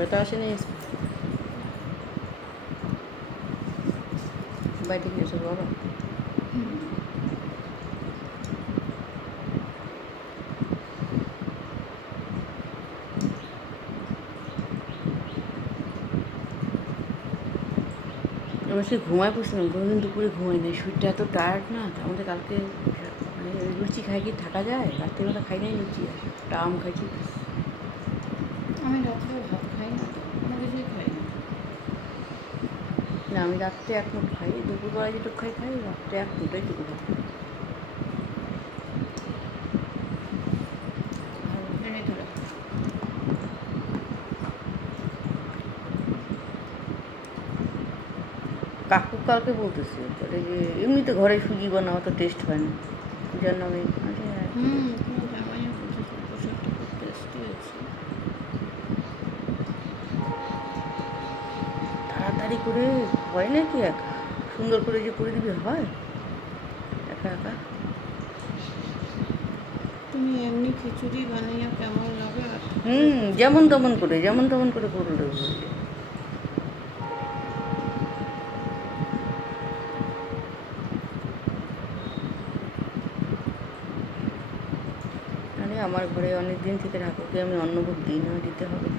ব্যথা আসেনি বাইরে গেছে বাবা। আমি সে ঘুমায় পড়ছিলাম, কোনোদিন দুপুরে ঘুমাই নাই, শরীরটা এত টায়ার্ড না। আমাদের কালকে মানে লুচি খাই কি থাকা যায়, রাত্রিবেলা খাই নাই লুচি, আর একটা আম খাইছি। আমি রাত্রে ভাত খাই না তো, কোনো কিছুই খাই না। না আমি রাত্রে এক মুঠ খাই, দুপুরবেলায় যেটুকু খাই খাই, রাত্রে এক মুঠই টুকু খাই। ভালো ট্রেনে ধরে কাকু কালকে বলতেছে বলে যে এমনিতে ঘরে সুজি বানাও তো টেস্ট হয় না, পূজার নামে। আরে তোমার জামাইও বলতেছে পোশাকটা খুব টেস্টি হয়েছে। তাড়াতাড়ি করে হয় নাকি একা, সুন্দর করে যে করে দিবি হয় একা একা? তুমি এমনি খিচুড়ি বানিয়ে কেমন লাগে? যেমন তেমন করে করলে হয়ে যায়। আরে আমার ঘরে অনেক দিন থেকে ঠাকুরকে আমি অন্নভোগ দিই না, দিতে হবে।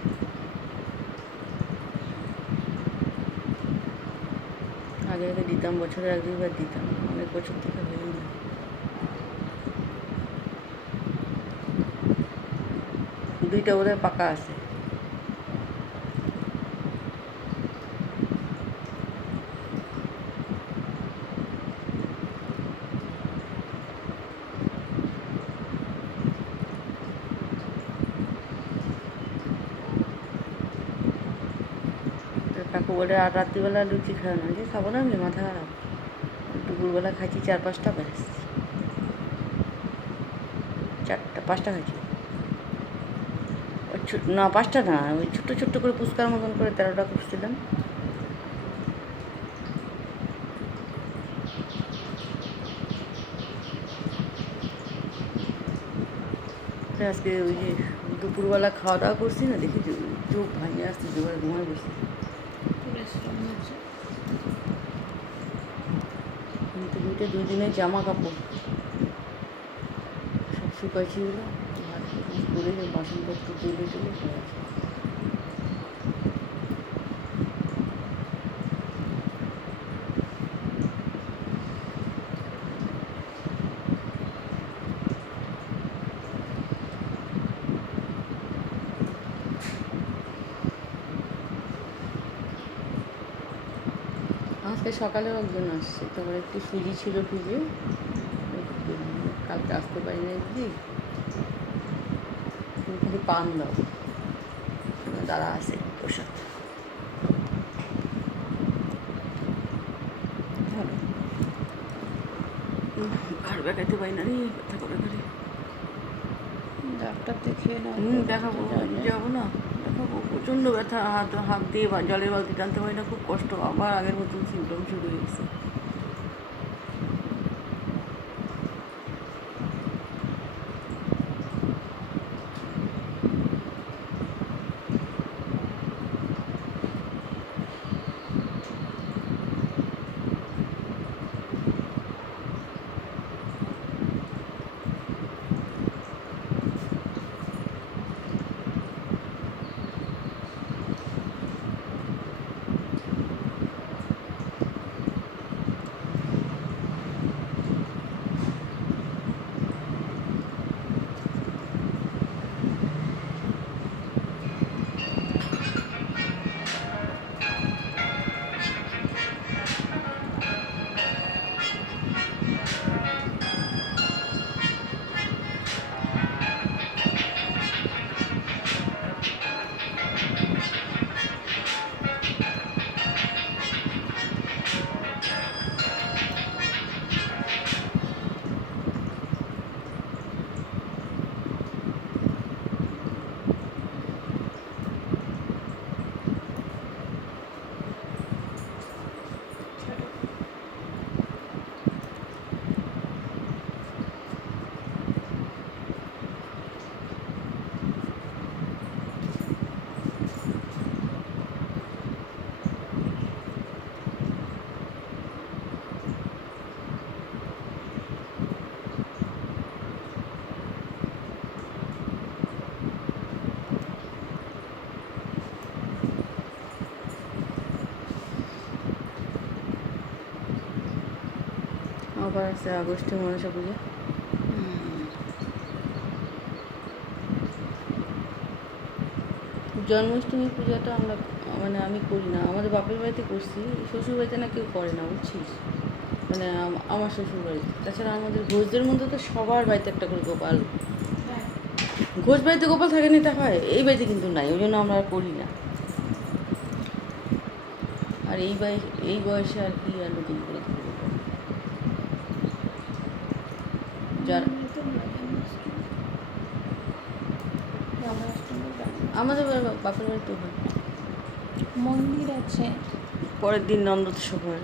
আগে আগে দিতাম, বছরে এক দুইবার দিতাম, অনেক বছর থেকে হয়ই না। দুইটা বোধহয় পাকা আছে। কাকু বলে আর রাত্রিবেলা লুচি খাও না, যে খাবো না আমি, মাথা খারাপ। দুপুরবেলা খাইছি 4-5টা, ব্যাস। 4টা 5টা খাইছি। না 5টা না, ওই ছোট্ট ছোট্ট করে পুচকার মতন করে 13টা করছিলাম। আজকে ওই যে দুপুরবেলা খাওয়া দাওয়া করছি না, দেখি চোখ ভাঙে আসছে, দুবার ঘুমায় বসছি। পরিশ্রম হয়েছে। কিন্তু 2 দিনের জামা কাপড় সব শুকাইছি, ওগুলো ভাত করে বাসনপত্র তুলে তুলে পড়ে আছে। আজকে সকালেও একজন আসছে, তারপরে একটু সুজি ছিল ফ্রিজে, কালকে আসতে পারি না দিদি, তুমি খালি পান দাও, দাঁড়া আছে প্রসাদ। ভালো। ঘর বেকাইতে পারি না রে, ব্যথা করে ঘরে। ডাক্তার দেখিয়ে নাও। দেখাবো, যাবো না, দেখাবো। প্রচণ্ড ব্যথা, হাত হাত দিয়ে জলের বালতি টানতে পারি না, খুব কষ্ট। আবার আগের মতন সিমটম শুরু হয়ে গেছে। আবার আছে আগস্টে মনসা পুজো। জন্মাষ্টমী পূজাটা আমরা মানে আমি করি না, আমাদের বাপের বাড়িতে করছি, শ্বশুর বাড়িতে না কেউ করে না বুঝছিস, মানে আমার শ্বশুর বাড়িতে। তাছাড়া আমাদের ঘোষদের মধ্যে তো সবার বাড়িতে একটা করে গোপাল, হ্যাঁ। ঘোষ বাড়িতে গোপাল থাকে না, এটা হয়, এই বাড়িতে কিন্তু নাই, ওই জন্য আমরা আর করি না। আর এই বয়সে আর কি আর নতুন করে থাকবে গোপাল। যার আমাদের বাপের বাড়িতে হয়, মন্দির আছে। পরের দিন নন্দোৎসব হয়।